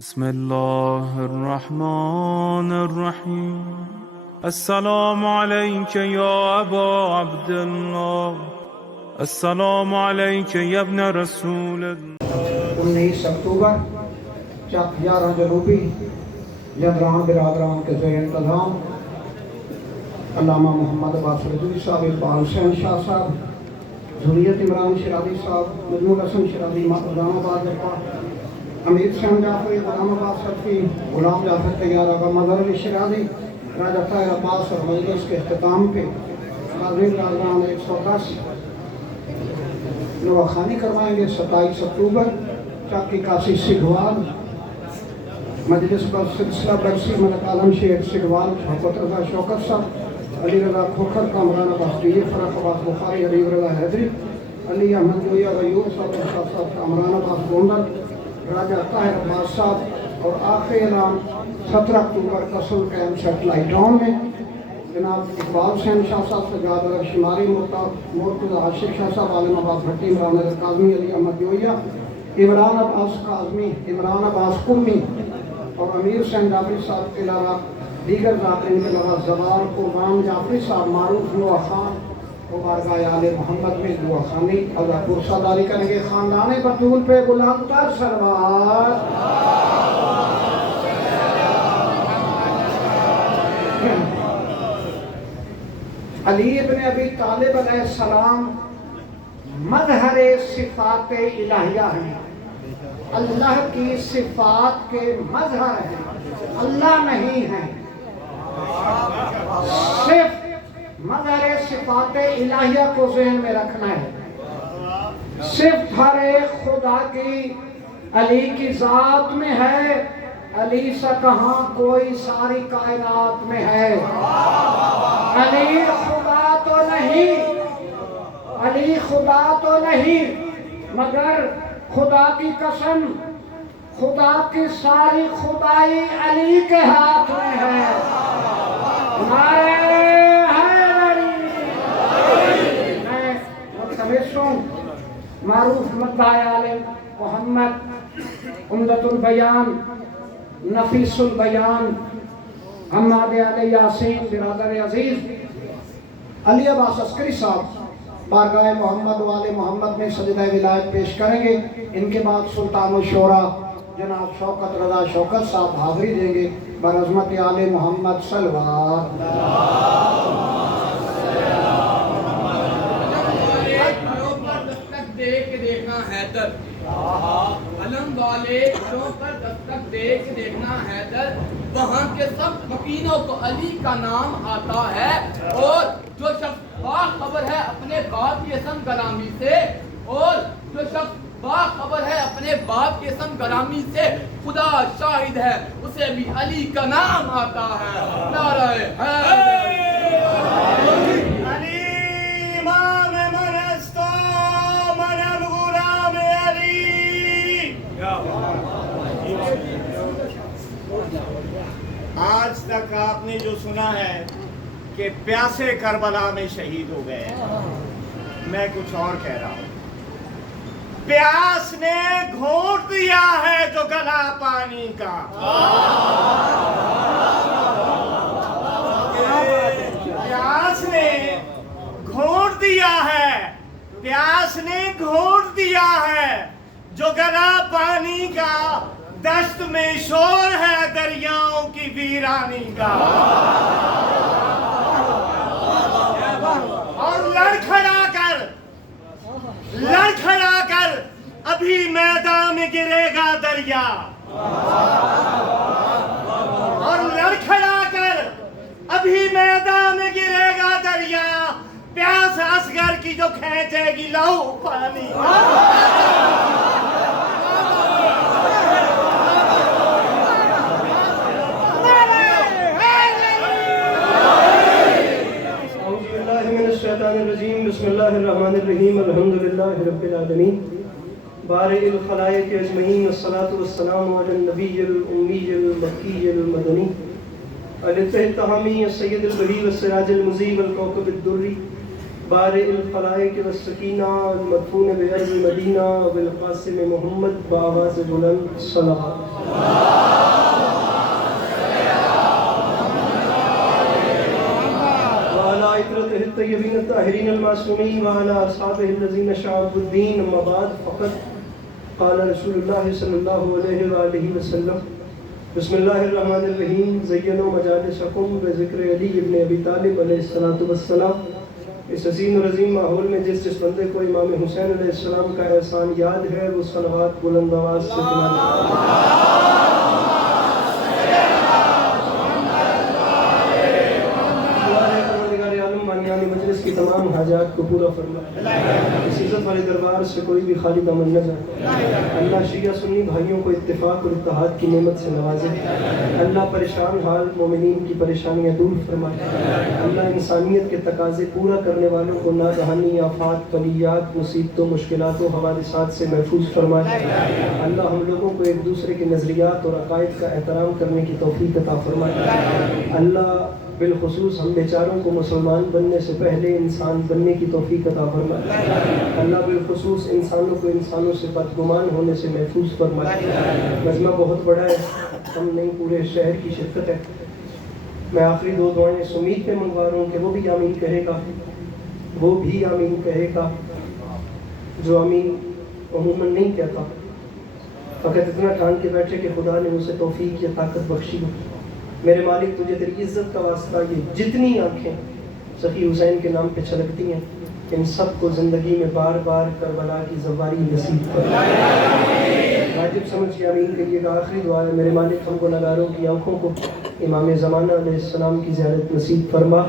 بسم الله الرحمن الرحيم السلام عليك يا أبا عبد الله السلام عليك يا ابن رسول الله 19 اکتوبر چک 11 جنوبی جدران برادران کے زیر انتظام علامہ محمد عباس رضوی صاحب، اقبال حسین شاہ صاحب، ذریت عمران شرازی صاحب، مجموع حسن شرازی غلام آباد جفا، امیر حسین جعفری، غلام عباس صدفی، غلام جعفر تیار، آقا مظہر علی شرازی، راجہ طاہر عباس اور مجلس کے اختتام پہ حاضرین رازان 110 نواخانی کروائیں گے 27 اکتوبر چک 81 سگھوال مجلس پر سلسلہ برسی ملک عالم شیخ سگھوال، شوکت رضا شوکت صاحب، علی رضا کھوکھر، کامران عباس طیب، فرح عباس بخاری، علی رضا حیدری، علی احمد جویہ غیور صاحب، ارشاد صاحب، کامران عباس گوندل، راجہ طاہر عباس صاحب، اور آخری اعلان 17 اکتوبر کسل کیمپ سیٹلائٹ ڈاؤن میں جناب اقبال حسین شاہ صاحب، سجاد الگ شماری، مرتضی عاشق شاہ صاحب، عالم عباس بھٹی، عمران علی کاظمی، علی احمد جویہ، عمران عباس کاظمی، عمران عباس قمی اور امیر حسین جعفری صاحب کے علاوہ دیگر ذاکرین کے علاوہ زوال قربان جعفری صاحب، معروف دعا خان و بارگاہ آل محمد میں دعا خانی اللہ پرسہ داری کریں گے۔ خاندان بطول پہ بلند تر سلوات۔ علی ابن ابی طالب علیہ السلام مظہر صفات الہیہ ہیں، اللہ کی صفات کے مظہر ہیں، اللہ نہیں ہیں۔ صرف مظہر صفات الہیہ کو ذہن میں رکھنا ہے۔ صرف ہر ایک خدا کی علی کی ذات میں ہے، علی سے کہاں کوئی ساری کائنات میں ہے۔ علی خدا تو نہیں، علی خدا تو نہیں، مگر خدا کی قسم خدا کی ساری خدائی علی کے ہاتھ میں ہے۔ نعرہ حیدری۔ میں ملتمس ہوں معروف مدعی عالم محمد عمدۃ البیان، نفیس البیان، حماد علی یاسین برادر عزیز علی عباس عسکری صاحب بارگاہ محمد والے محمد میں سجدہ ولایت پیش کریں گے۔ ان کے بعد سلطان الشورا جناب شوکت رضا شوکت صاحب حاضری دیں گے برعظمت آل محمد صلوات۔ دیکھنا حیدر، علم والے گھروں پر دستک دیکھ دیکھنا حیدر، وہاں کے سب مکینوں کو علی کا نام آتا ہے، اور جو شخص باخبر ہے اپنے باپ کی اسم گرامی سے، اور جو شخص باخبر ہے اپنے باپ کی اسم گرامی سے، خدا شاہد ہے اسے بھی علی کا نام آتا ہے۔ نعرہ حیدر۔ آج تک آپ نے جو سنا ہے کہ پیاسے کربلا میں شہید ہو گئے، میں کچھ اور کہہ رہا ہوں۔ پیاس نے گھونٹ دیا ہے جو گلا پانی کا، پیاس نے گھونٹ دیا ہے، پیاس نے گھونٹ دیا ہے جو گلا پانی کا، دشت میں شور ہے دریاؤں کی ویرانی کا، اور لڑکھڑا کر ابھی میدان میں گرے گا دریا، اور لڑکھڑا کر ابھی میدان میں گرے گا دریا، پیاس اصغر کی جو کھینچے گی لہو پانی۔ بسم اللہ الرحمن الرحیم، الحمدللہ رب العالمین، بارئ الخلائق اجمعین، الصلاة والسلام علی النبی الامی المکی المدنی، علی التحامی السید البہی والسراج المضی والکوكب الدری، بارئ الخلائق والسکینہ المدفون بأرض مدینہ بالقاسم محمد بآواز بلند صلوات۔ الطيبين الطاهرين المعصومين وعلى أصحابه الذين شعبوا الدين. أما بعد فقد قال رسول الله صلى الله عليه وآله وسلم بسم الله الرحمن الرحيم زينوا مجالسكم بذكر علی ابن ابی طالب علیہ الصلوۃ والسلام. اس حسین و عظیم ماحول میں جس بندے کو امام حسین علیہ السلام کا احسان یاد ہے وہ صلوات بلند آواز سے مجلس کی تمام حاجات کو پورا فرما. اس عزت والے دربار سے کوئی بھی خالی دامن نہ جائے. اللہ شیعہ سنی بھائیوں کو اتفاق اور اتحاد کی نعمت سے نوازے. اللہ پریشان حال مومنین کی پریشانیاں دور فرمائے. اللہ انسانیت کے تقاضے پورا کرنے والوں کو ناگہانی آفات بلیات مصیبتوں مشکلات و حوادثات سے محفوظ فرمائے. اللہ ہم لوگوں کو ایک دوسرے کے نظریات اور عقائد کا احترام کرنے کی توفیق عطا فرمائے. اللہ بالخصوص ہم بیچاروں کو مسلمان بننے سے پہلے انسان بننے کی توفیق عطا فرمائے. اللہ بالخصوص انسانوں کو انسانوں سے بدگمان ہونے سے محفوظ فرمائے. مجمع بہت بڑا ہے, ہم نہیں پورے شہر کی شرکت ہے. میں آخری دو دعائیں سمید پہ منگوا رہا ہوں کہ وہ بھی آمین کہے گا, وہ بھی آمین کہے گا جو آمین عموماً نہیں کہتا. فقط اتنا ٹھان کے بیٹھے کہ خدا نے اسے توفیق یا طاقت بخشی ہو. میرے مالک تجھے تیری عزت کا واسطہ یہ جتنی آنکھیں سخی حسین کے نام پہ چھلکتی ہیں ان سب کو زندگی میں بار بار کربلا کی زواری نصیب کر. واجب سمجھ کے آمین کہیے گا. آخری دعا ہے میرے مالک ہم گنہگاروں کی آنکھوں کو امام زمانہ علیہ السلام کی زیارت نصیب فرما.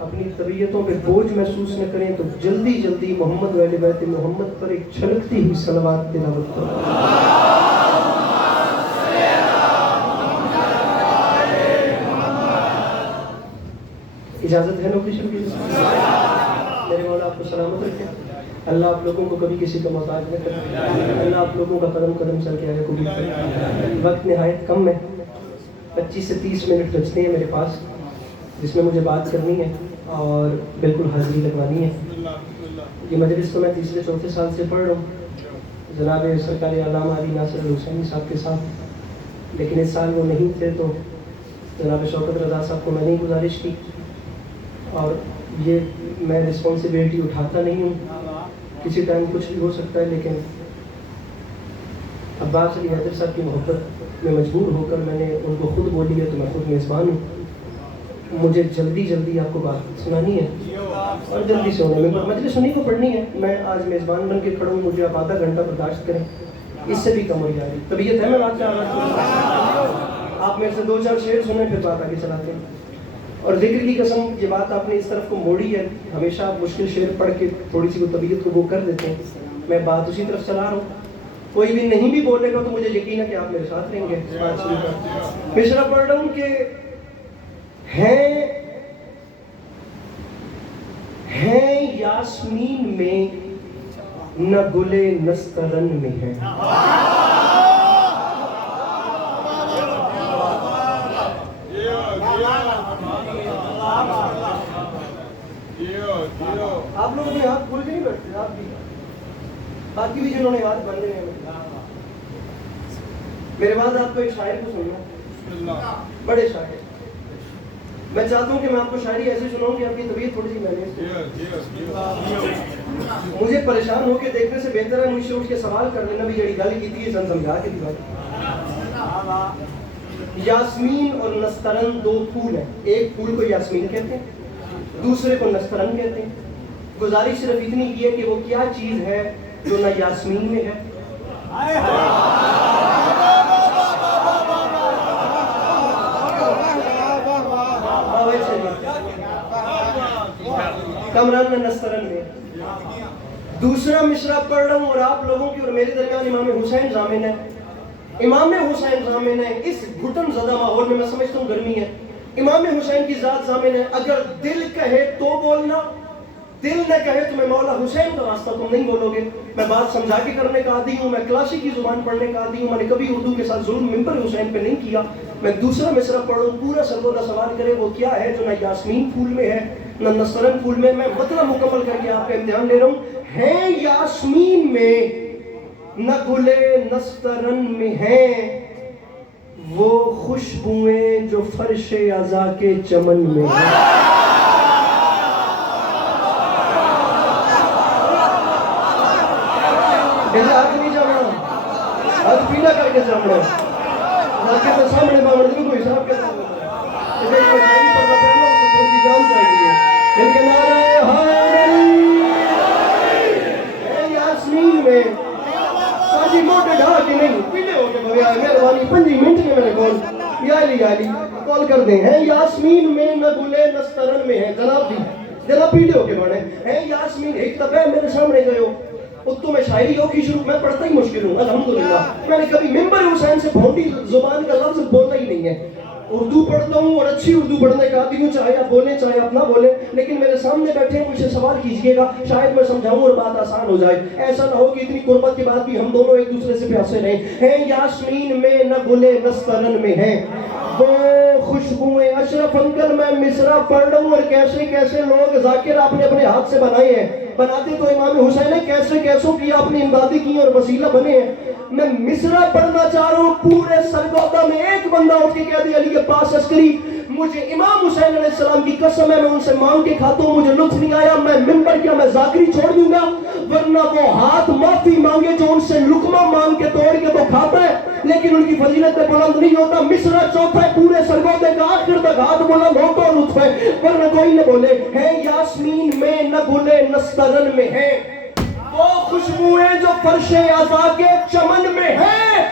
اپنی طبیعتوں پہ بوجھ محسوس نہ کریں تو جلدی جلدی محمد و اہل بیت محمد پر ایک چھلکتی ہوئی صلوات تلاوت کرو. اجازت ہے نوکری شروع کی. میرے مولا آپ کو سلامت رکھے. اللہ آپ لوگوں کو کبھی کسی کا محتاج نہ کرے. اللہ آپ لوگوں کا قدم قدم چل کے آگے قبول کرے. وقت نہایت کم ہے, 25 سے 30 منٹ بچتے ہیں میرے پاس جس میں مجھے بات کرنی ہے اور بالکل حاضری لگوانی ہے. یہ مجلس تو میں تیسرے چوتھے سال سے پڑھ رہا ہوں جناب سرکار علامہ علی ناصر الحسینی صاحب کے ساتھ, لیکن اس سال وہ نہیں تھے تو جناب شوکت رضا صاحب کو میں نے گزارش کی اور یہ میں رسپانسبلٹی اٹھاتا نہیں ہوں. کسی ٹائم کچھ بھی ہو سکتا ہے, لیکن عباس علی حیدر صاحب کی محبت میں مجبور ہو کر میں نے ان کو خود بولی ہے تو میں خود میزبان ہوں. مجھے جلدی جلدی آپ کو بات سنانی ہے اور جلدی سے ہونے میں مجلس سنی کو پڑھنی ہے. میں آج میزبان بن کے کھڑا ہوں, مجھے آپ آدھا گھنٹہ برداشت کریں, اس سے بھی کم ہو جائے. طبیعت ہے میں بات کر رہا ہوں, آپ میرے سے 2-4 شعر سنیں پھر بات آگے چلاتے ہیں. اور ذکر کی قسم یہ بات آپ نے اس طرف کو موڑی ہے. ہمیشہ آپ مشکل شعر پڑھ کے تھوڑی سی وہ طبیعت کو وہ کر دیتے ہیں. میں بات اسی طرف چلا رہا ہوں. کوئی بھی نہیں بھی بولے گا تو مجھے یقین ہے کہ آپ میرے ساتھ رہیں گے. بات شروع کر مشرا پڑھ رہا ہوں کہ ہیں یاسمین میں نہ گلے نسترن میں ہے. آپ لوگ اپنے ہاتھ کھول کے نہیں بیٹھتے, آپ بھی باقی بھی جنہوں نے ہاتھ بندے ہیں. میرے بعد آپ کو ایک شاعر کو سننا, بڑے شاعر. میں چاہتا ہوں کہ میں آپ کو شاعری ایسے سناؤں کہ آپ کی طبیعت تھوڑی سی محنت. مجھے پریشان ہو کے دیکھنے سے بہتر ہے مجھ سے اٹھ کے سوال کر لینا بھی جڑی گل کی تھی سن سمجھا کے دکھا. یاسمین اور نسترن دو پھول ہیں. ایک پھول کو یاسمین کہتے ہیں, دوسرے کو نسترن کہتے ہیں. گزارش صرف اتنی کی ہے کہ وہ کیا چیز ہے جو نہ یاسمین میں ہے کمران میں نسترن میں. دوسرا مصرع پڑھ رہا ہوں اور آپ لوگوں کی اور میرے درمیان امام حسین ضامن ہے. امام حسین ضامن ہے. اس گھٹن زدہ ماحول میں میں سمجھتا ہوں گرمی ہے. امام حسین کی ذات ضامن ہے. اگر دل کہے تو بولنا, دل نہ کہے تو میں مولا حسین کا راستہ تم نہیں بولو گے. میں بات سمجھا کے کرنے کا عادی ہوں, میں کلاسک کی زبان پڑھنے کا عادی ہوں. میں نے کبھی اردو کے ساتھ ظلم ممبر حسین پہ نہیں کیا. میں دوسرا مصرع پڑھوں, پورا سرگودا سوال کرے وہ کیا ہے جو نہ یاسمین پھول میں ہے نہ نسترن پھول میں. میں مطلب مکمل کر کے آپ کا امتحان لے رہا ہوں. ہیں یاسمین میں نہ گلے نسترن میں ہیں وہ خوشبوئیں جو فرش عزا کے چمن میں ہیں. کے سامنے ذاکر کے سامنے باور دل کو حساب کے سامنے اسے کوئی نہیں پڑھنا پڑنا اس کو تھوڑی جان چاہیے ان کے نعرے حیدری یاسمین میں ساجی موٹے ڈھا کے نہیں پیلے ہو کے بھگیا مہربانی 5 منٹ میں میرے کال یا علی کال کر دیں ہیں یاسمین میں نہ گلے نسترن میں ہے جناب جی جناب پیلے ہو کے بڑھے ہیں یاسمین ایک دفعہ میرے سامنے گئے ہو اردو میں شاعری ہو کی شروع میں پڑھتا ہی مشکل ہوں الحمدللہ میں نے کبھی ممبر حسین سے بھونڈی زبان کا لفظ بولتا ہی نہیں ہے اردو پڑھتا ہوں اور اچھی اردو پڑھنے کا عادی ہوں چاہے آپ بولیں چاہے آپ نہ بولیں لیکن میرے سامنے بیٹھے ہیں مجھ سے سوال کیجئے گا شاید میں سمجھاؤں اور بات آسان ہو جائے ایسا نہ ہو کہ اتنی قربت کے بعد بھی ہم دونوں ایک دوسرے سے پیاسے رہیں ہیں یاسمین میں نہ گلے نسترن میں ہیں وہ خوشبوئیں اشرف انکل میں مصرع پڑھ رہا ہوں اور کیسے کیسے لوگ ذاکر آپ نے اپنے ہاتھ سے بنائے ہیں بناتے تو امام حسین نے کیسے کیسوں کی اپنی امدادی کی اور وسیلہ بنے ہیں میں مصرع پڑھنا چاہ رہا ہوں پورے سرگودا میں ایک بندہ اٹھ کے کہہ دے علی عباس عسکری مجھے امام حسین علیہ السلام کی قسم ہے میں ان سے مانگ کے کھاتا ہوں مجھے لطف نہیں آیا میں ممبر کیا میں ذاکری چھوڑ دوں گا ورنہ وہ ہاتھ معافی مانگے جو ان سے لقمہ مانگ کے توڑ کے تو کھاتا ہے لیکن ان کی فضیلت پہ بلند نہیں ہوتا مصرع چوتھا ہے پورے سرگودے کا آخر تک ہاتھ بلند ہو تو لطف ہے ورنہ کوئی نہ بولے ہے یاسمین میں نہ گلے نسترن میں ہے وہ خوشبوئیں جو فرش عزا کے چمن میں ہے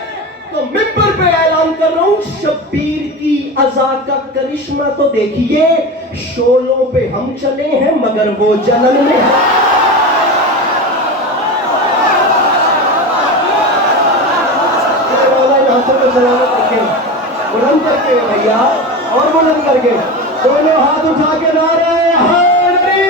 تو ممبر پہ اعلان کر رہا ہوں شبیر کی عزا کا کرشمہ تو دیکھیے شولوں پہ ہم چلے ہیں مگر وہ جلن میں ہے سلامت رکھیں بلند کر کے بھیا اور بلند کر کے دونوں ہاتھ اٹھا کے نعرے حیدری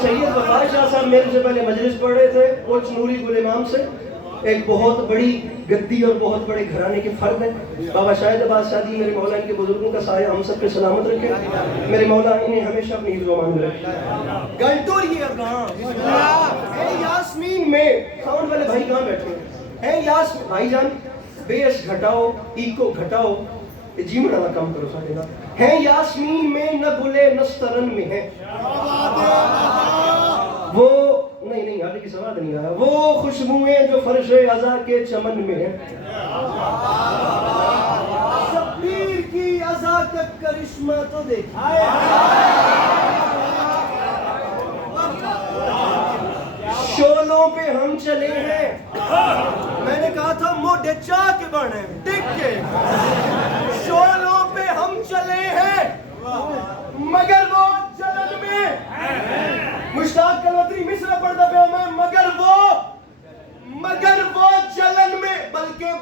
سید وفا شاہ صاحب میرے سے پہلے مجلس پڑھ رہے تھے کوچ نوری گل امام سے ایک بہت بڑی گدی اور بہت بڑے گھرانے کے فرد ہیں بابا شاہد عباس شاہ جی میرے مولا ان کے بزرگوں کا سایہ ہم سب پہ سلامت رکھے میرے مولا انہیں ہمیشہ اپنی حفظ و امان میں رکھے گھنٹور یہ افغان اے یاسمین میں ساؤنڈ والے بھائی کہاں بیٹھے ہیں اے یاسمین بھائی جان بیس گھٹاؤ ایکو گھٹاؤ جی مڑا کام کرو سارے نا ہے یاسمین میں نہ گلے نسترن میں ہے وہ نہیں آگے کی سواد نہیں آیا وہ خوشبوئیں جو فرش عزا کے چمن میں ہیں شبیر کی عزا کا کرشمہ تو دیکھیں شولوں پہ ہم چلے ہیں میں نے کہا تھا موڈے چاہ کے بڑھیں ٹک کے شولوں پہ ہم چلے ہیں مگر وہ جلن میں مشتاق کلوتری مصرع پڑھتا پہ میں مگر وہ جلن میں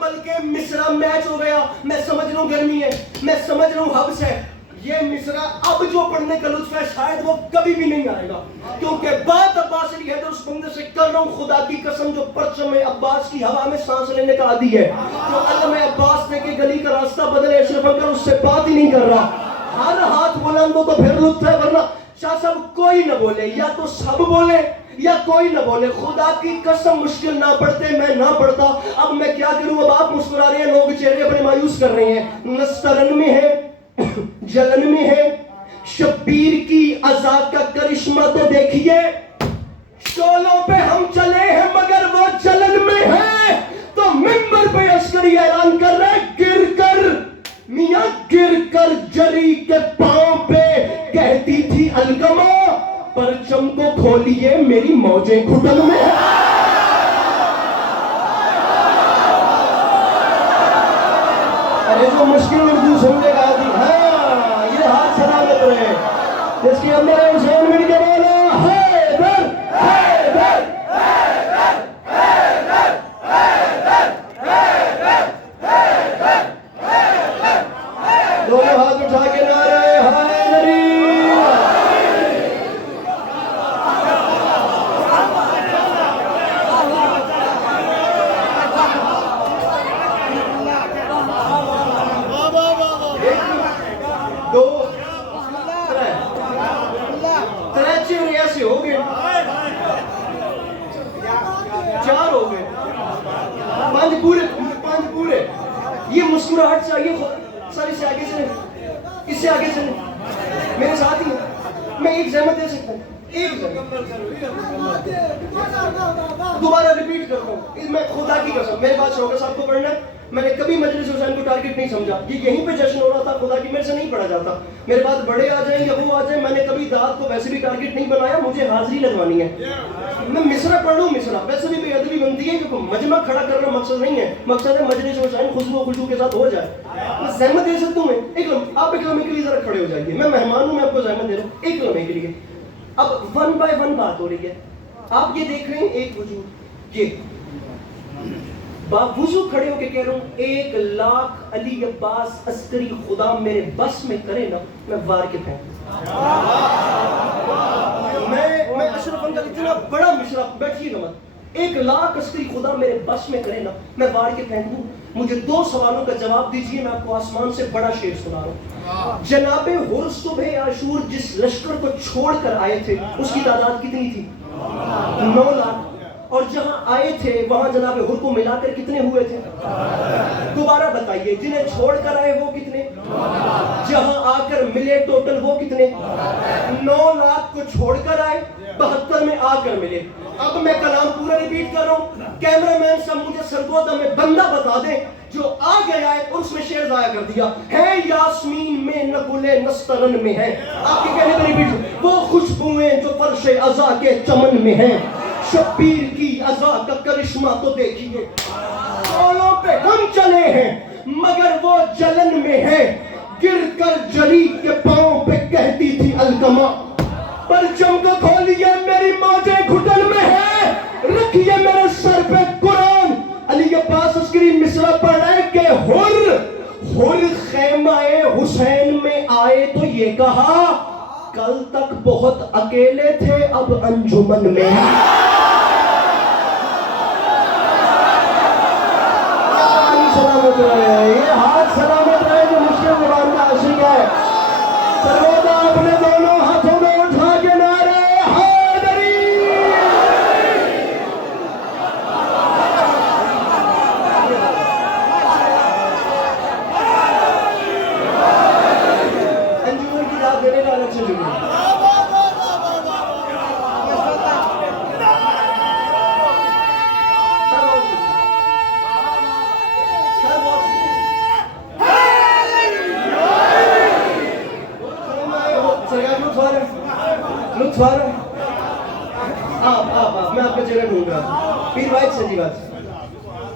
بلکہ مصرع میچ ہو گیا میں سمجھ رہا ہوں گرمی ہے میں سمجھ رہا ہوں حبس ہے یہ مصرع اب جو پڑھنے کا لطف ہے شاید وہ کبھی بھی نہیں آئے گا کیونکہ بات عباس علی حیدر اس بندے سے کر رہا ہوں خدا کی قسم جو پرچم عباس کی ہوا میں سانس لینے کا عادی ہے جو علم عباس نے کہ گلی کا راستہ بدلے اشرف انکل اس سے بات ہی نہیں کر رہا ہر ہاتھ بلند ہو تو پھر لطف ہے ورنہ شاہ صاحب کوئی نہ بولے یا تو سب بولے یا کوئی نہ بولے خدا کی قسم مشکل نہ پڑتے میں نہ پڑتا اب میں کیا کروں اب آپ مسکرا رہے ہیں لوگ چہرے اپنے مایوس کر رہے ہیں نسترن میں ہے جلن میں ہے شبیر کی عزا کا کرشمہ تو دیکھیے شولوں پہ ہم چلے ہیں مگر وہ جلن میں ہے تو ممبر پہ عسکری اعلان کر رہے گر کر میاں گر کر جری کے پاؤں پہ کہتی تھی الگما پرچم کو کھولیے میری موجیں گھٹن میں ہے ارے جو مشکل اردو سننے کا آدھی ہاں یہ ہاتھ سلامت رہے جس کی اندر حسین مل کے بولا حیدر حیدر حیدر حیدر حیدر حیدر حیدر دونوں ہاتھ اٹھا کے نعرے حیدری دو ترے چہرے ایسے ہو گئے چار ہو گئے پانچ پورے یہ مسکراہٹ چاہیے سر اس سے آگے سے نہیں، اس سے آگے سے نہیں، میرے ساتھ ہی ہے، میں ایک زحمت دے سکتا ہوں، ایک دوبارہ ریپیٹ کرتا ہوں، میں خدا کی قسم، میرے پاس شوکت صاحب کو پڑھنا ہے، میں نے کبھی مجلس حسین کو ٹارگٹ نہیں سمجھا، یہ یہیں پہ جشن ہو رہا تھا، خدا کی میرے سے نہیں پڑھا جاتا، میرے پاس بڑے آ جائیں یا وہ آ جائیں، میں نے کبھی داد کو ویسے بھی ٹارگٹ نہیں بنایا، مجھے حاضری لگوانی ہے، میں مصرع پڑھ لوں مصرع، ویسے بھی بے ادبی بنتی ہے کہ مجمع کھڑا کرنا مقصد نہیں ہے، مقصد ہے مجلس حسین خوشبو و خوشبو کے ساتھ ہو جائے، میں زحمت دے سکتا ہوں، ایک لمحہ آپ ایک لمحے کے لیے ذرا کھڑے ہو جائیے، میں مہمان ہوں، میں آپ کو زحمت دے رہا ہوں ایک لمحے کے لیے. اب ون بائی ون بات ہو رہی ہے، آپ یہ دیکھ رہے ہیں ایک وجود، یہ باوضو کھڑے ہو کے کہہ رہا ہوں 1,00,000 علی عباس عسکری خدا میرے بس میں کرے نا، میں وار کے پھینکوں. میں اشرف انکل اتنا بڑا مشرا، بیٹھیے گا مت، 1,00,000 عسکری خدا میرے بس میں کرے نا، میں وار کے پھینک دوں. مجھے 2 سوالوں کا جواب دیجیے، میں آپ کو آسمان سے بڑا شعر سنا رہا ہوں. جناب حر صبح عاشور جس لشکر کو چھوڑ کر آئے تھے اس کی تعداد کتنی تھی؟ 9,00,000. اور جہاں آئے تھے وہاں جناب حر کو ملا کر کتنے ہوئے تھے؟ دوبارہ بتائیے، جنہیں چھوڑ کر آئے وہ کتنے؟ جہاں آ کر ملے ٹوٹل وہ کتنے؟ 9,00,000 کو چھوڑ کر آئے، 72 میں آ کر ملے. اب میں کلام پورا ریپیٹ کر رہا ہوں، کیمرہ مین صاحب مجھے سرگودا میں بندہ بتا دیں جو آ گیا ہے اور اس میں شعر ضائع کر دیا ہے. یاسمین میں نہ گلے نسترن میں ہے، آپ کے کہنے پر ریپیٹ، وہ خوشبوئیں جو فرش عزا کے چمن میں ہیں، شبیر کی عزا کا کرشمہ تو دیکھیے، کولوں پہ ہم چلے ہیں مگر وہ جلن میں ہے، گر کر جلی کے پاؤں پہ کہتی تھی الکما، پرچم کو کھولیے میری موجیں گھٹن میں ہے، رکھیے میرے سر پہ قرآن. علی عباس عسکری مصرع پڑھ رہے کہ حر خیمہ حسین میں آئے تو یہ کہا کل تک بہت اکیلے تھے اب انجمن میں ہیں. سلامت رہے، یہ ہاتھ سلامت رہے جو مشکل زبان کا عاشق ہے. سرگودا اپنے دونوں ہاتھوں میں اٹھا کے نعرے حیدری. انجمن کی داد دینے کا الگ سے جملہ. آپ میں آپ کا چہرہ ڈھونڈ رہا ہوں. پیر بھائی سچی بات،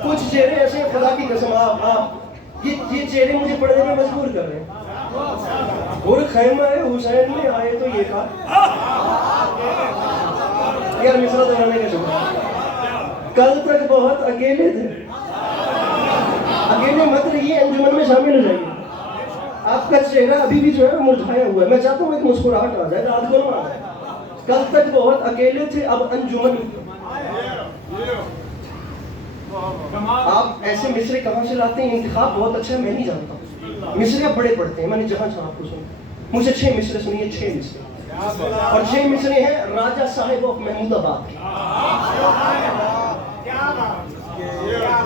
کچھ چہرے ایسے خدا کی قسم، آپ یہ چہرے مجھے پڑھنے میں مجبور کر رہے ہیں. اور خیمہ حسین میں آئے تو یہ کہا، یار مصرع دہرانے کا شکر، کل تک بہت اکیلے تھے. اکیلے مت رہیے، انجمن میں شامل ہو جائیے. آپ کا چہرہ ابھی بھی جو ہے مرجھایا ہوا ہے، میں چاہتا ہوں ایک مسکراہٹ آ جائے، رات کو نہ آ جائے. کل تک بہت اکیلے تھے اب انجمن. آپ ایسے مصرے کہاں سے لاتے ہیں؟ انتخاب بہت اچھا ہے، میں نہیں جانتا. مصرے آپ بڑے پڑھتے ہیں، میں نے جہاں جہاں آپ کو سنا، مجھے 6 مصرے سنیے، 6 مصرے، اور 6 مصرے ہیں راجہ صاحب آف محمود آباد کے.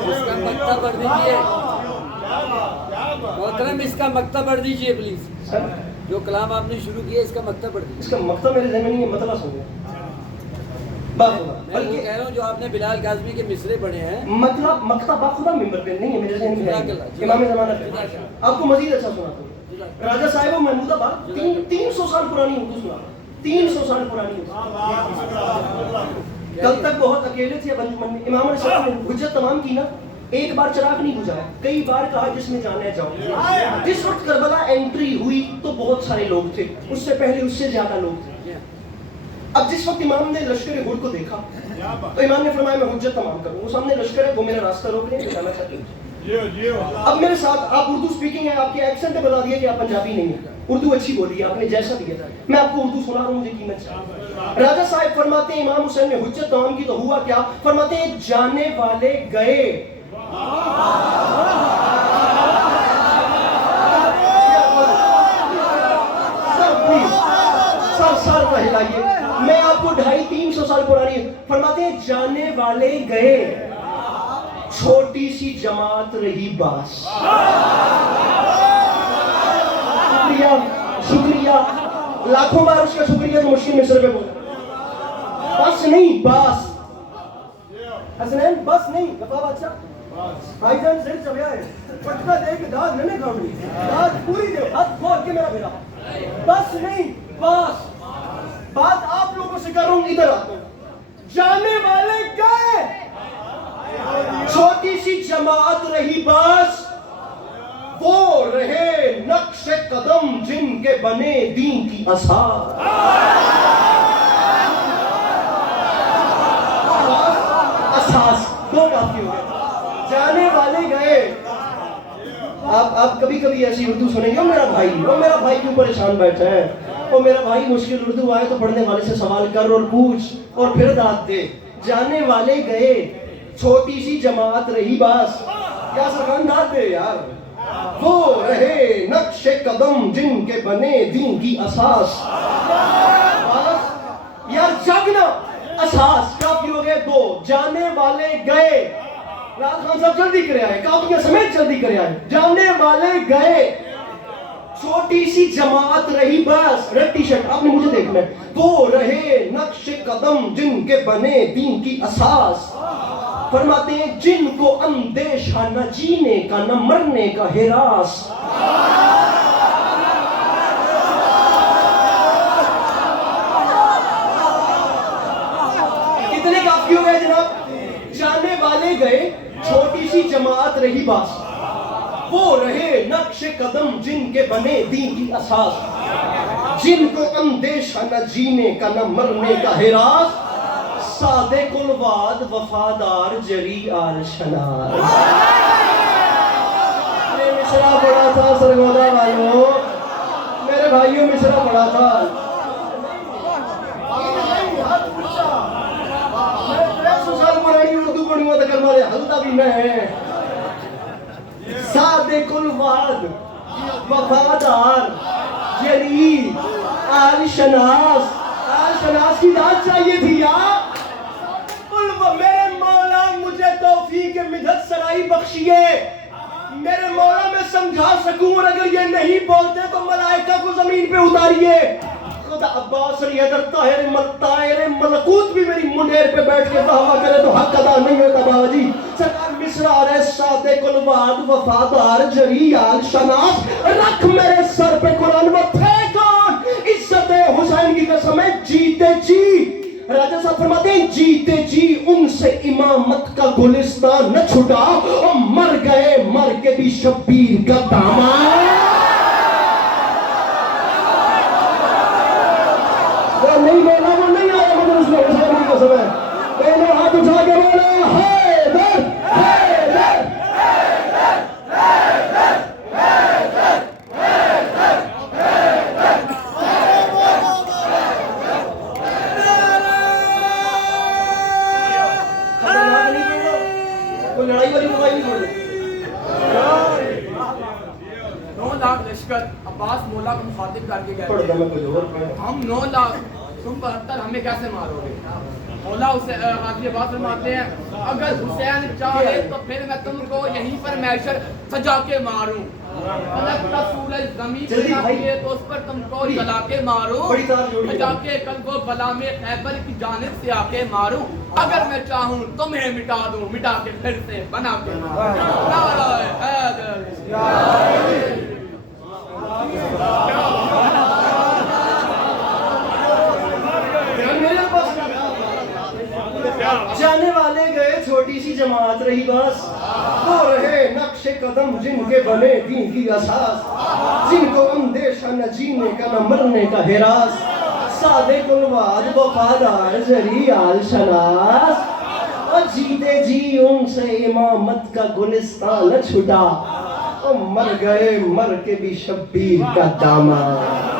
اس کا مکتب پڑھ دیجیے محترم، اس کا مکتب پڑھ دیجیے پلیز. جو کلام آپ نے شروع کیا اس کا مکتب پڑھ دیجیے. اس کا مکتب میرے ذہن میں نہیں ہے، مطلب سن گیا میں وہ کہہ رہا ہوں جو آپ نے بلال کاظمی کے مصرے پڑھے ہیں، مطلب مکتب باخدا ممبر پہ نہیں ہے، میرے ذہن میں ہے امام زمانہ پہ. آپ کو مزید اچھا سناتا ہوں، راجہ صاحب محمود آباد 300 سال پرانی اردو سنا، 300 سال پرانی اردو. کل تک بہت اکیلے تھے اب انجمن میں. امام علیہ السلام نے حجت تمام کی نا، ایک بار چراغ نہیں بجھایا، کئی بار کہا جس میں جانا ہے جاؤ. جس وقت کربلا انٹری ہوئی تو بہت سارے لوگ تھے، اس سے پہلے اس سے زیادہ لوگ تھے. اب جس وقت امام نے لشکر حر کو دیکھا تو امام نے فرمایا میں حجت تمام کروں. وہ سامنے لشکر ہے، وہ میرا راستہ روک رہے ہیں، جانا چاہتے ہیں. اب میرے ساتھ آپ اردو اسپیکنگ ہے، آپ کے ایکسنٹ پہ بتا دیا کہ آپ پنجابی نہیں ہیں، اردو اچھی بولی ہے آپ نے جیسا دیا تھا. میں آپ کو اردو سنا رہا ہوں، مجھے قیمت چاہیے. راجہ صاحب فرماتے ہیں امام حسین نے حجت تمام کی تو ہوا کیا؟ فرماتے ہیں جانے والے گئے. سر پہلائیے، میں آپ کو 250-300 سال پرانی. فرماتے ہیں جانے والے گئے، چھوٹی سی جماعت رہی باس. شکریہ شکریہ لاکھوں بار اس کا شکریہ تو مشکل مصر پہ بولا بس نہیں باس حسنین بس نہیں گفا بادشاہ بھائی جان سر چبیا ہے پٹکا دے کے داد ننے کھاؤں داد پوری دے ہاتھ کھول کے میرا بھیڑا بس نہیں باس بات آپ لوگوں سے کر رہا ہوں ادھر آتا ہوں جانے والے گئے چھوٹی سی جماعت رہی باس وہ رہے نقش قدم جن کے بنے دین کی آثار اساس دو کافی ہو گئے جانے والے گئے آپ کبھی کبھی ایسی اردو سنیں گے وہ میرا بھائی کیوں پریشان بیٹھا ہے وہ میرا بھائی مشکل اردو آئے تو پڑھنے والے سے سوال کر اور پوچھ اور پھر داد دے جانے والے گئے چھوٹی سی جماعت رہی باس کیا سرکان داد دے یار وہ رہے نقش قدم جن کے بنے دین کی اساس یار جگنا اساس کافی ہو گئے دو جانے والے گئے رات خان صاحب جلدی کرے آئے کافیاں سمیت جلدی کرے آئے جانے والے گئے چھوٹی سی جماعت رہی بس ریڈ ٹی شرٹ آپ نے مجھے دیکھنا ہے وہ رہے نقش قدم جن کے بنے دین کی اساس فرماتے ہیں جن کو اندیشہ نہ جینے کا نہ مرنے کا ہراس کتنے کافی ہو گئے جناب جانے والے گئے چھوٹی سی جماعت رہی باس وہ رہے نقش قدم جن کے بنے دین کی اساس جن کو اندیشہ نہ جینے کا نہ مرنے کا ہراس صادق الوعد وفادار جری آل شنار یہ مصرع پڑھا تھا سرگودا والوں میرے بھائیوں مصرع پڑھا تھا میں 300 سال پرانی اردو پڑھوں گا تو کر مارے حلدہ بھی میں ہے صادق الوعد وفادار جری آل شناس کی داد چاہیے تھی یار میرے مولا مجھے توفیق مدحت سرائی بخشیے میرے مولا میں سمجھا سکوں اور اگر یہ نہیں بولتے تو ملائکہ کو زمین پہ اتاریے خدا عباس اور حیدر طاہر ملکوت بھی میری منیر پہ بیٹھ کے دعویٰ کرے تو حق ادا نہیں ہوتا بابا جی سرکار مصرع آ رہے صادق الوعد وفادار جری آل شناس رکھ میرے سر پہ قرآن و تھے کون عزت حسین کی قسم ہے جیتے جی راجہ صاحب فرماتے ہیں جیتے جی ان سے امامت کا گلستان نہ چھٹا اور مر گئے مر کے بھی شبیر کا دامان وہ نہیں بولا وہ نہیں آیا مگر اس میں حسین کی قسم ہے دونوں ہاتھ اٹھا کے بولا حیدر حیدر لڑائی والی دوائی نہیں چھوڑ دے 9 لاکھ لشکر عباس مولا کو مخاطب کر کے پڑھ گئے دو میں کوئی اور ہم 9 لاکھ تم 72 ہمیں کیسے مارو گے مولا اسے غازی عباس فرماتے ہیں اگر حسین چاہے تو پھر میں تم کو یہیں پر محشر سجا کے ماروں فلکتا سورج زمین پہ آئیے تو اس پر تم کو جلا کے ماروں جا کے قلب و بلا میں خیبر کی جانب سے آ کے ماروں اگر میں چاہوں تمہیں مٹا دوں مٹا کے پھر سے بنا کے ماروں نعرہ حیدر جانے والے گئے چھوٹی سی جماعت رہی بس وہ رہے نقش قدم جن کے بنے دین کی اساس جن کو اندیشہ نہ جینے کا نہ مرنے کا ہراس صادق الوعد وفادار جری آل شناس اور جیتے جی ان سے امامت کا گلستان نہ چھٹا اور مر گئے مر کے بھی شبیر کا دامان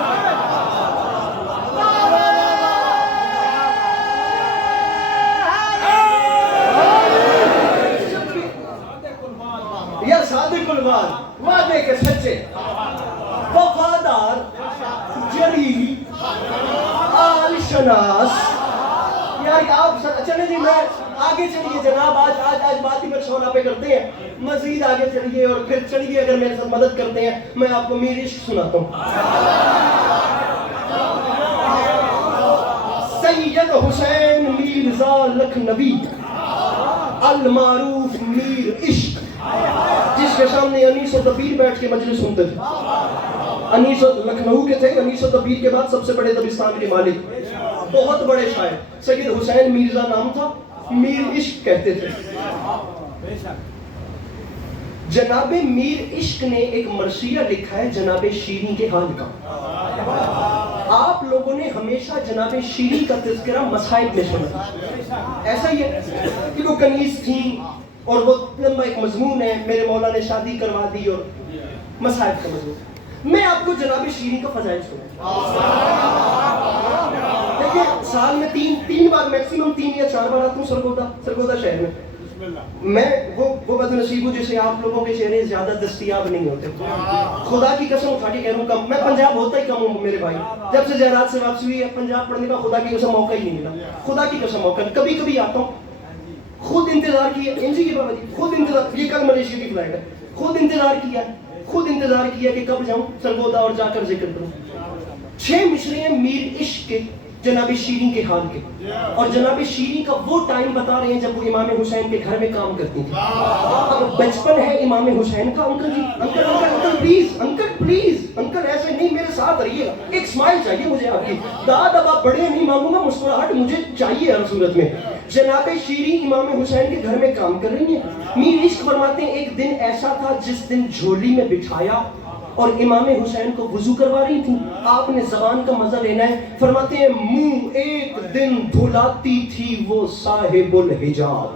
یا صادق الوعد وعدے کے سچے وفادار جری آل شناس یار آپ چلیں جی میں آگے چلیے جناب, آج بات ہی پر شولا پہ کرتے ہیں, مزید آگے چلیے اور پھر چلیے اگر میرے ساتھ مدد کرتے ہیں میں آپ کو میر عشق سناتا ہوں. سید حسین میرزا لکھنوی المعروف میر عشق, جس کے سامنے انیس و دبیر بیٹھ کے مجلس سنتے تھے. انیس لکھنؤ کے تھے, انیس و دبیر کے بعد سب سے بڑے دبستان کے مالک, بہت بڑے شاعر. سید حسین میرزا نام تھا, میر عشق کہتے تھے. جناب میر عشق نے ایک مرثیہ لکھا ہے جناب شیریں کے حال کا. آپ لوگوں نے ہمیشہ جناب شیریں کا تذکرہ مصائب میں سنا, ایسا ہی ہے کہ وہ کنیز تھیں اور وہ لمبا ایک مضمون ہے, میرے مولا نے شادی کروا دی اور مصائب کا مضمون. میں آپ کو جناب شیریں کا فضائل سنا. دیکھیں سال میں تین بار, میکسیمم 3 یا 4 بار آتا ہوں سرگودا شہر میں. میں وہ بد نصیب ہوں جسے آپ لوگوں کے چہرے زیادہ دستیاب نہیں ہوتے. خدا کی قسم اٹھا کے کہہ رہا ہوں کم, میں پنجاب ہوتا ہی کم ہوں میرے بھائی. جب سے زیارات سے واپسی ہوئی ہے پنجاب پڑھنے کا خدا کی قسم موقع ہی نہیں ملا. خدا کی قسم موقع, کبھی کبھی آتا ہوں. خود انتظار کیا انجی کی بابا جی, خود انتظار, یہ کل ملیشیا کی فلائٹ ہے, خود انتظار کیا کہ کب جاؤں سرگودا اور جا کر ذکر کروں. 6 مصرے ہیں میر عشق کے جناب شیریں کے حال کے, اور جناب شیریں کا وہ ٹائم بتا رہے ہیں جب وہ امام حسین کے گھر میں کام کرتی تھی. اب بچپن ہے امام حسین کا. Uncle ji, uncle please uncle ایسے نہیں, میرے ساتھ رہیے. ایک سمائل چاہیے مجھے آپ کی. داد اب آپ بڑے نہیں مانگوں گا, مسکراہٹ مجھے چاہیے ہر صورت میں. جناب شیریں امام حسین کے گھر میں کام کر رہی ہیں. میر عشق فرماتے ہیں ایک دن ایسا تھا جس دن جھولی میں بٹھایا اور امام حسین کو وضو کروا رہی تھی. آپ نے زبان کا مزہ لینا ہے. فرماتے ہیں منہ ایک دن دھلاتی تھی وہ صاحب الحجاب.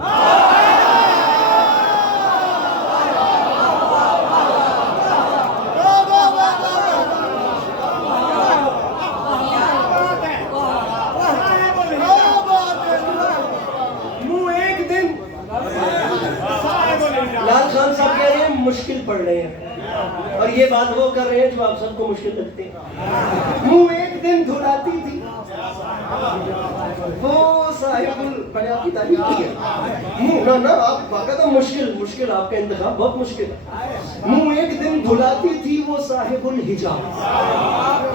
لال خان صاحب کہہ رہے ہیں مشکل پڑ رہے ہیں, اور یہ بات وہ کر رہے ہیں جو آپ سب کو مشکل لگتے ہیں. منہ ایک دن دھلاتی تھی وہ صاحب البیاتی تعریف کی ہے. منہ نہ آپ باقاعدہ مشکل آپ کا انتخاب بہت مشکل ہے. منہ ایک دن دھلاتی تھی وہ صاحب الحجاب,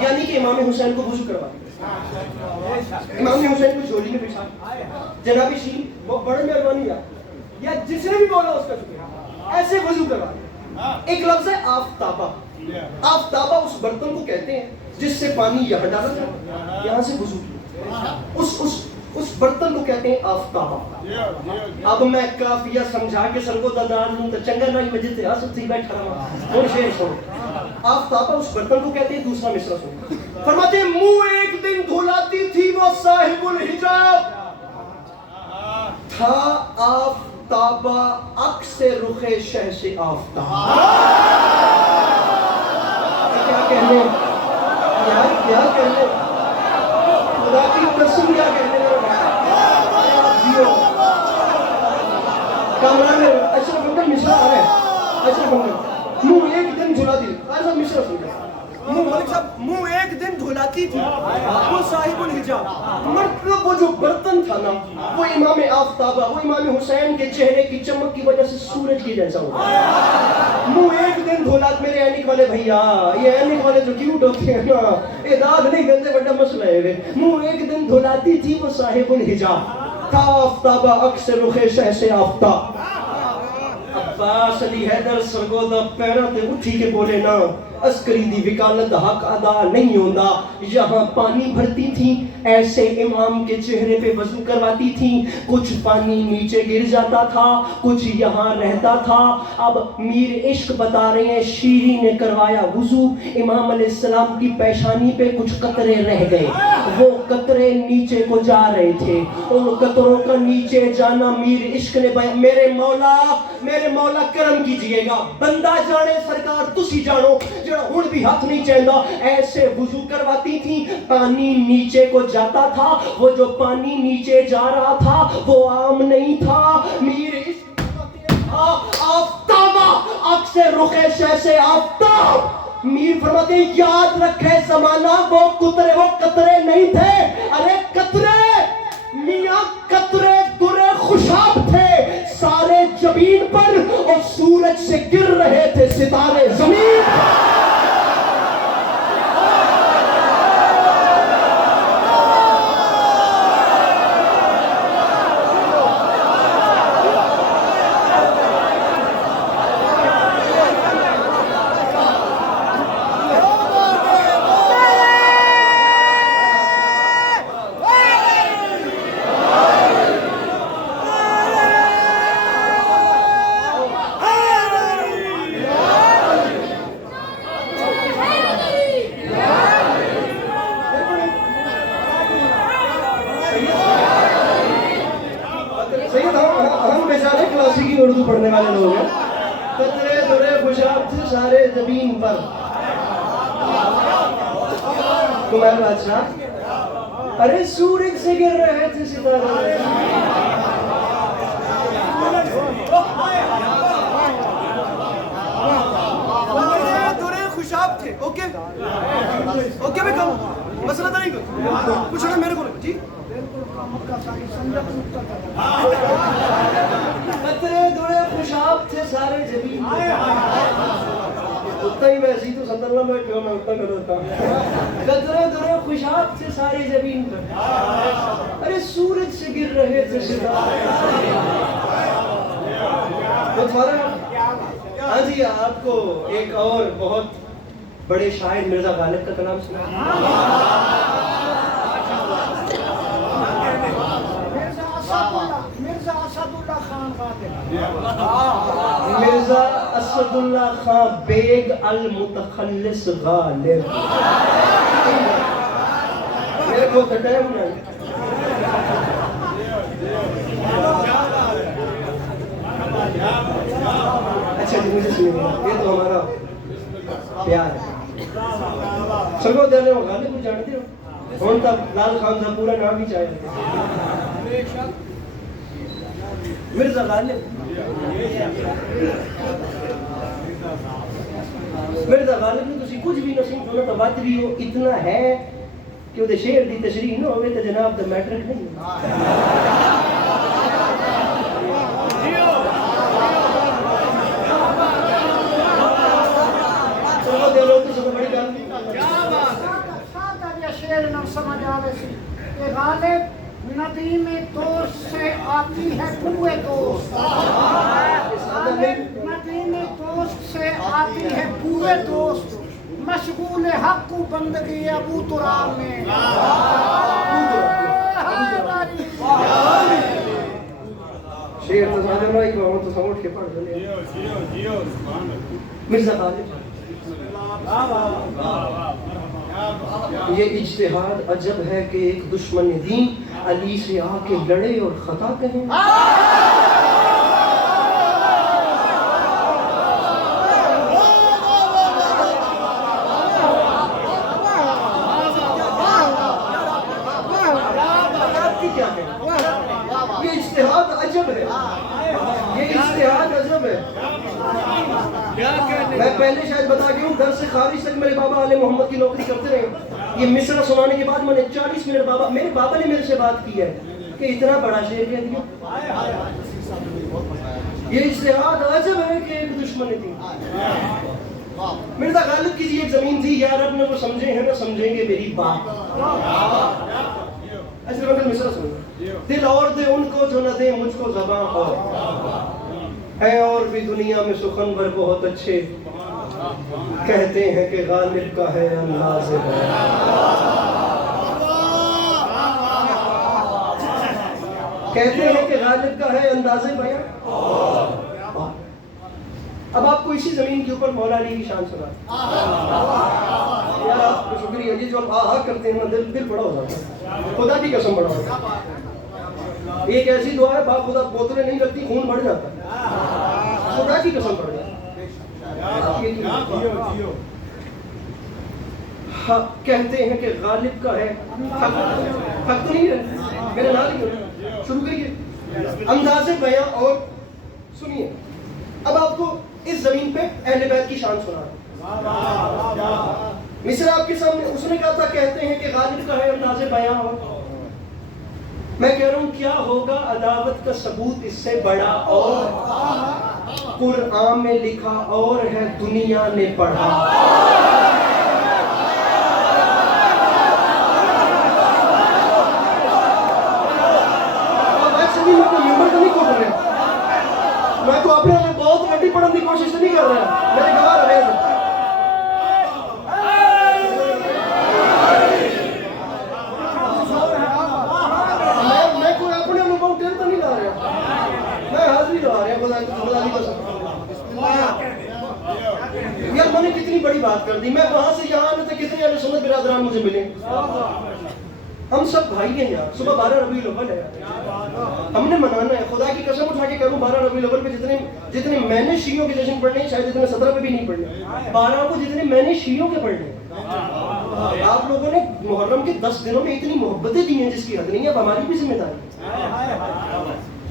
یعنی کہ امام حسین کو وضو کروا امام حسین کو جھولی میں بچھا. جناب شیریں وہ بڑے مہربانی یا جس نے بھی بولا اس کا شکریہ, ایسے وضو کروا. ایک لفظ ہے آفتابہ. آفتابہ اس برتن کو کہتے ہیں جس سے پانی یہاں ڈالا تھا, یہاں سے وضو کیا, اس برتن کو کہتے ہیں آفتابہ. اب میں کافیہ سمجھا کے سر کو دادار لوں تو چنگا نہیں مجھے تیرا سب سے بیٹھا رہا. اور شعر سنو, آفتابہ اس برتن کو کہتے ہیں. دوسرا مصرع سنو, فرماتے ہیں منہ ایک دن دھلاتی تھی وہ صاحب الحجاب تھا آفتابہ عکس رخ شہ سے آفتاب. کیا کہنے یار, کیا کہنے, خدا کی قسم کیا کہنے. کامران اشرف انکل مصرع آ رہے ہیں. اشرف انکل منہ ایک دن دھلاتی تھی, ایسا مصرع سن کر ملک صاحب منہ ایک دن دھلاتی تھی وہ صاحب الحجاب. مطلب وہ جو برتن تھا نا وہ امام آفتابہ, وہ امام حسین کے چہرے کی چمک کی وجہ سے سورج کی جیسا ہوا. منہ ایک دن دھلات. میرے اینک والے بھیا, یہ اینک والے جو کیوٹ ہوتے ہیں نا, یہ داد نہیں دیتے, بڑا مسئلہ ہے. منہ ایک دن دھلاتی تھی وہ صاحب الحجاب تھا آفتابہ عکس رخ شہ سے آفتاب. عباس علی حیدر سرگودا پیرا تے اٹھی کے بولے نا, عسکری دی وکالت حق ادا نہیں ہوندا. یہاں پانی بھرتی تھی, ایسے امام کے چہرے پہ وضو کرواتی تھی. کچھ پانی نیچے گر جاتا تھا, کچھ یہاں رہتا تھا. اب میر عشق بتا رہے ہیں شیریں نے کروایا وضو, امام علیہ السلام کی پیشانی پہ کچھ قطرے رہ گئے. وہ قطرے نیچے کو جا رہے تھے, ان قطروں کا نیچے جانا میر عشق نے میرے مولا کرم کیجئے گا. بندہ جانے سرکار تسی جانو, جڑا ہن بھی ہاتھ نہیں چاہندا. ایسے وضو کرواتی تھی, پانی نیچے کو جاتا تھا. وہ جو پانی نیچے جا رہا تھا وہ عام نہیں تھا. میر عشق آفتابہ عکس رخ شہ سے آفتاب. میر فرماتے ہیں یاد رکھے زمانہ وہ قطرے نہیں تھے. ارے قطرے میاں, قطرے در خوشاب سے گر رہے تھے ستارے زمین پر. سید ہم بیچارے کلاسیکی اردو پڑھنے والے لوگ ہیں. قطرے درے خوشاب تھے سارے زمین پر. کمار بادشاہ ارے سورج سے گر رہے تھے ستارے. درے خوشاب تھے. اوکے اوکے میں کہوں مسئلہ تو نہیں کچھ نہ میرے کو جی. قطرے درے خوشاب تھے سارے زمین پر. اتنا ہی میں ایسی تو سندر میں کیوں میں اتنا کر دیتا ہوں. قطرے درے خوشاب تھے ساری زمین پر. ارے سورج سے گر رہے تھے ستارے. ہاں جی آپ کو ایک اور بہت بڑے شاعر مرزا غالب کا کلام سنا. مرزا اسد اللہ خان بیگ المتخلص غالب. میرے کو ٹائم نہیں. اچھا جی مجھے سنیے یہ تو ہمارا پیار ہے. سنگو دینے وہ غالب کو جانتے ہو. ہون تک لال خان صاحب پورا نام بھی چاہے. مرزا غالب مرزا غالب نے تسی کچھ بھی نصیب ہونا تو بات بھی ہو اتنا ہے کہ وہ شعر دی تشریح نہ ہوئے تو جناب دا میٹرک نہیں. چلو دے لو تو سب بڑی گل شعر نہ سمجھ آوے سی کہ غالب ندیم دوست سے آتی ہے بوئے دوست. غالب ندیم دوست سے آتی ہے بوئے دوست. مشغول حق کو بندگی ابو تراب میں. شعر تو سمجھ رہا ہی وہ تو سمجھ کے پڑھ لے. مرزا غالب یہ اجتہاد عجب ہے کہ ایک دشمن دین علی سے آ کے لڑے اور خطا کہیں. یہ اجتہاد عجب ہے. یہ اجتہاد عجب ہے. میں پہلے شاید بتا گیا ہوں درس سے خارج تک میرے بابا علیہ محمد کی نوکری کرتے رہے. یہ مصرع سنانے کے بعد میں نے 40 منٹ میرے بابا نے میرے سے بات کی ہے کہ اتنا بڑا شعر کہہ دیا. یہ اجتہاد عجب ہے کہ ایک دشمن تھی. مرزا غالب کی ایک زمین تھی یا رب نے وہ سمجھے ہیں نہ سمجھیں گے میری بات. ایسے مطلب مصرع سنو. دل اور دے ان کو جو نہ دے مجھ کو زباں اور ہے اور بھی دنیا میں سخنور بہت اچھے کہتے ہیں کہ غالب کا ہے انداز بیان. کہتے ہیں کہ غالب کا ہے انداز بیان. اب آپ کو اسی زمین کے اوپر مولا علی کی شان سنا. یار آپ کو شکریہ جی جو آپ آہا کرتے ہیں دل بڑا ہو جاتا ہے. خدا کی قسم بڑا ہو جاتا ہے. ایک ایسی دعا ہے باپ خدا بوتلیں نہیں لگتی خون بڑھ جاتا ہے. خدا کی قسم بڑھ جاتا ہے. کہتے ہیں کہ غالب کا ہے حق تو نہیں ہے میرے نام نہیں. شروع کریے انداز بیان اور سنیے. اب آپ کو اس زمین پہ اہل بیت کی شان سنا. مصر آپ کے سامنے اس نے کہا تھا کہتے ہیں کہ غالب کا ہے انداز بیان اور میں کہہ رہا ہوں کیا ہوگا عداوت کا ثبوت اس سے بڑا. اور قرآن میں لکھا اور ہے دنیا نے پڑھا. میں تو اپنے بہت وڈی پڑھنے کی کوشش نہیں کر رہا, میرے گواہ رہے ہیں. میں کوئی اپنے انوبھو ٹیل تو نہیں لا رہا, میں حاضری لا رہا یار. میں نے کتنی بڑی بات کر دی. میں وہاں سے یہاں آنے تک کتنے اہل سنت برادران مجھے ملے. ہم سب بھائی ہیں یار. صبح 12 ربیع الاول ہے, ہم نے منانا ہے. خدا کی قسم اٹھا کے کروں 12 ربیع الاول پہ جتنے میں نے شیعوں کے جشن پڑھنے ہیں, شاید اتنے 17 پہ بھی نہیں پڑھنے. 12 کو جتنے میں نے شیعوں کے پڑھنے. آپ لوگوں نے محرم کے 10 دنوں میں اتنی محبتیں دی ہیں جس کی حد نہیں ہے. اب ہماری بھی ذمہ داری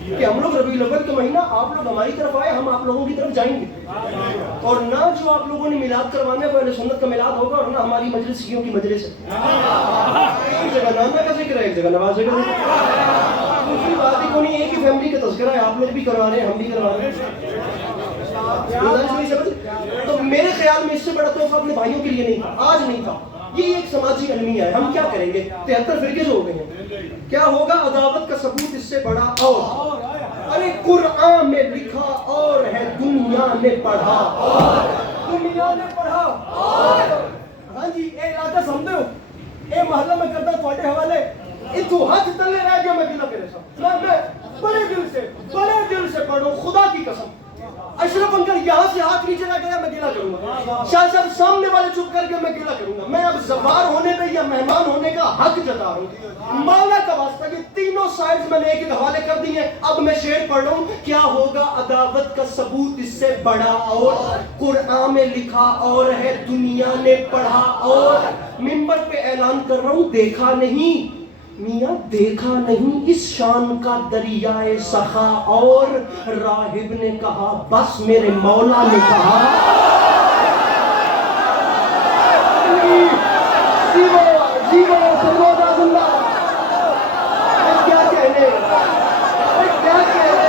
کہ ہم لوگ ربیع الاول کا مہینہ آپ لوگ ہماری طرف آئے, ہم آپ لوگوں کی طرف جائیں گے. اور نہ جو آپ لوگوں نے میلاد کروانا ہے وہ اہل سنت کا میلاد ہوگا, اور نہ ہماری مجلس شیعوں کی مجلس ہے. ایک جگہ نامہ کا ذکر ہے, ایک جگہ نوازے کا ذکر ہے. دوسری بات ہی کوئی نہیں, ایک ہی فیملی کا تذکرہ ہے. آپ لوگ بھی کروا رہے ہیں, ہم بھی کروا رہے ہیں. تو میرے خیال میں اس سے بڑا تحفہ اپنے بھائیوں کے لیے نہیں تھا, آج نہیں تھا. یہ ایک سماجی المیہ ہے. ہم کیا کریں گے؟ 73 فرقے جو ہو گئے ہیں, کیا ہوگا عداوت کا ثبوت اس سے بڑا؟ اور ارے قرآن میں لکھا اور ہے دنیا نے پڑھا. دنیا نے پڑھا. ہاں جی, اے علاقہ سمجھتے ہو, اے محلہ میں کرتا تھوڑے حوالے, اتو ہاتھ تلے رہ گیا. میں گلا کرے سا, میں بڑے دل سے پڑھوں خدا کی قسم. اشرف انکل یہاں سے ہاتھ نیچے نہ گیا, میں گلا کروں گا. شاہ صاحب سامنے والے چپ کر کے, میں گلا کروں گا. میں اب زبار ہونے پہ یا مہمان ہونے کا حق جتا رہا ہوں. مولا کا واسطہ یہ تینوں سائڈز میں نے ایک حوالے کر دی ہیں. اب میں شعر پڑھ رہا ہوں. کیا ہوگا عداوت کا ثبوت اس سے بڑا, اور قرآن میں لکھا اور ہے دنیا نے پڑھا. اور منبر پہ اعلان کر رہا ہوں, دیکھا نہیں میاں دیکھا نہیں اس شان کا دریائے سخا. اور راہب نے کہا بس میرے مولا نے کہا. جیو سرگودا زندہ. کیا کہنے, کیا کہنے.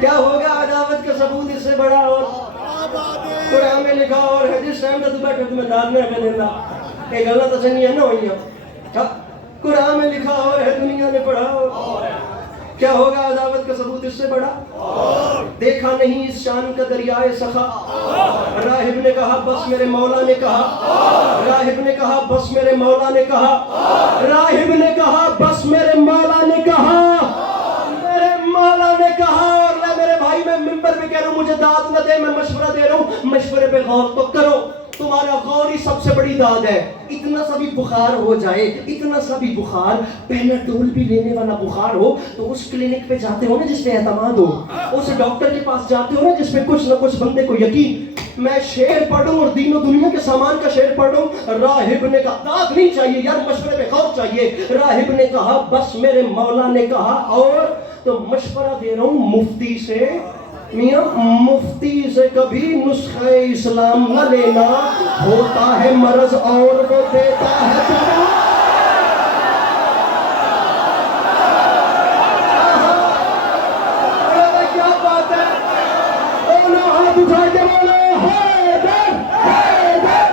کیا ہوگا عداوت کا ثبوت اس سے بڑا, اور قرآن میں لکھا اور ہے جس ٹائم تو بیٹھے تمہیں دارنے پہ دینا. ایک غلط تو چنگی ہے نا ہوئی ہیں. قرآن میں لکھا اور ہے دنیا نے پڑھا. کیا ہوگا عداوت کا ثبوت اس سے بڑا, دیکھا نہیں اس شان کا دریائے سخا. راہب نے کہا بس میرے مولا نے کہا. راہب نے کہا بس میرے مولا نے کہا. راہب نے کہا بس میرے مولا نے کہا. میرے مولا نے کہا. اور میں میرے بھائی میں منبر پہ کہہ رہا ہوں, مجھے داد نہ دے, میں مشورہ دے رہا ہوں, مشورے پہ غور تو کرو. تمہارا غور ہی سب سے بڑی داد ہے. اتنا سا بھی بخار ہو جائے, اتنا سا بھی بخار, پیناڈول بھی لینے والا بخار ہو, تو اس کلینک پہ جاتے ہو نا جس پہ اعتماد ہو, اس ڈاکٹر کے پاس جاتے ہو نا جس پہ کچھ نہ کچھ بندے کو یقین. میں شعر پڑھوں اور دین و دنیا کے سامان کا شعر پڑھوں. راہب نے کہا, داد نہیں چاہیے یار, مشورے پہ غور چاہیے. راہب نے کہا بس میرے مولا نے کہا. اور تو مشورہ دے رہا ہوں مفتی سے, میاں مفتی سے کبھی نسخہ اسلام نہ لینا, ہوتا ہے مرض اور وہ دیتا ہے دوا. کیا بات ہے, ہاتھ اٹھا کے بولو حیدر حیدر.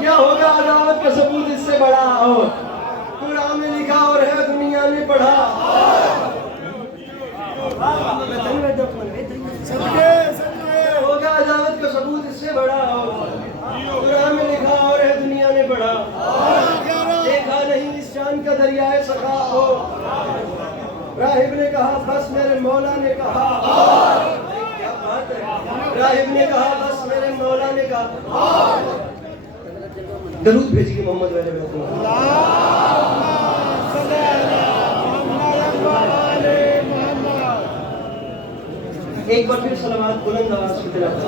کیا ہوگا عداوت کا ثبوت اس سے بڑا, اور قرآن میں لکھا اور ہے دنیا نے پڑھا. ہوگا عداوت کا ثبوت اس سے بڑا, اور قرآن میں لکھا اور ہے دنیا نے پڑھا. دیکھا نہیں اس شان کا دریائے سخا. راہب نے کہا بس میرے مولا نے کہا کیا بات ہے، راہب نے کہا بس میرے مولا نے کہا. درود بھیجیے محمد والے ایک بار پھر صلوات بلند آواز کی تلاوت.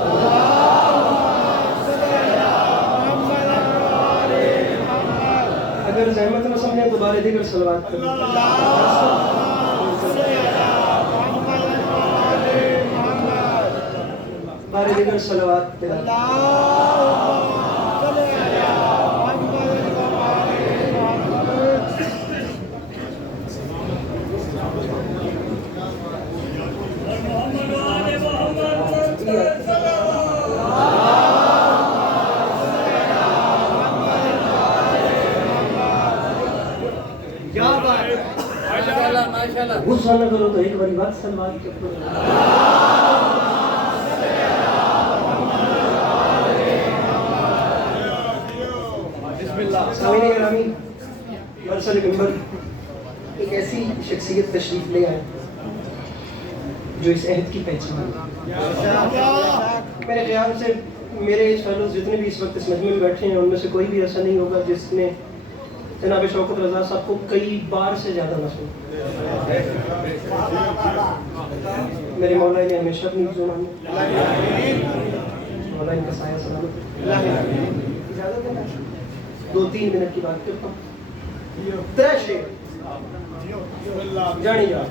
اگر زحمت نہ سمجھیں تو بارے دیگر صلوات کریں. بارے دیگر صلوات کریں. غصہ نہ کرو تو ایک بڑی بات سلمان کے سامعین گرامی، مرسل ممبر ایک ایسی شخصیت تشریف لے آئے جو اس عہد کی پہچان. میرے خیال سے میرے فیلوز جتنے بھی اس وقت اس مجمع میں بیٹھے ہیں ان میں سے کوئی بھی ایسا نہیں ہوگا جس نے جناب شوکت رضا صاحب کو کئی بار سے زیادہ نہ سنا. میرے مولا نے ہمیشہ اپنی زبان مولا ان کا سایہ سلامت. اجازت ہے 2-3 منٹ کی بات کرتا ہوں. 3 شعر جانی جا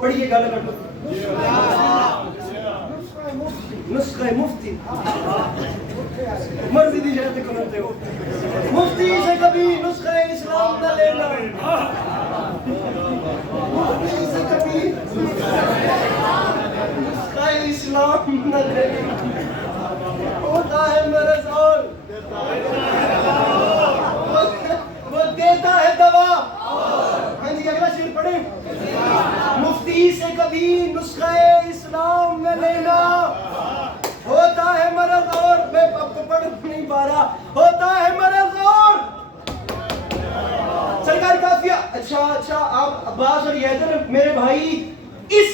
پڑھیے گا لگا نسخہ مفتی مرضی دی جاتے کرتے ہو. مفتی سے کبھی نسخہ اسلام نہ لینا. مفتی سے کبھی نسخہ اسلام نہ لینا. ہوتا ہے مرض اور وہ دیتا ہے دوا. ہاں جی اگلا شعر پڑھیں. مفتی سے کبھی نسخہ اسلام نہ لینا. ہوتا ہے مرض اور میں پڑھ نہیں پا رہا. ہوتا ہے مرض اور سرکار کافیہ. اچھا آپ عباس اور حیدر میرے بھائی اس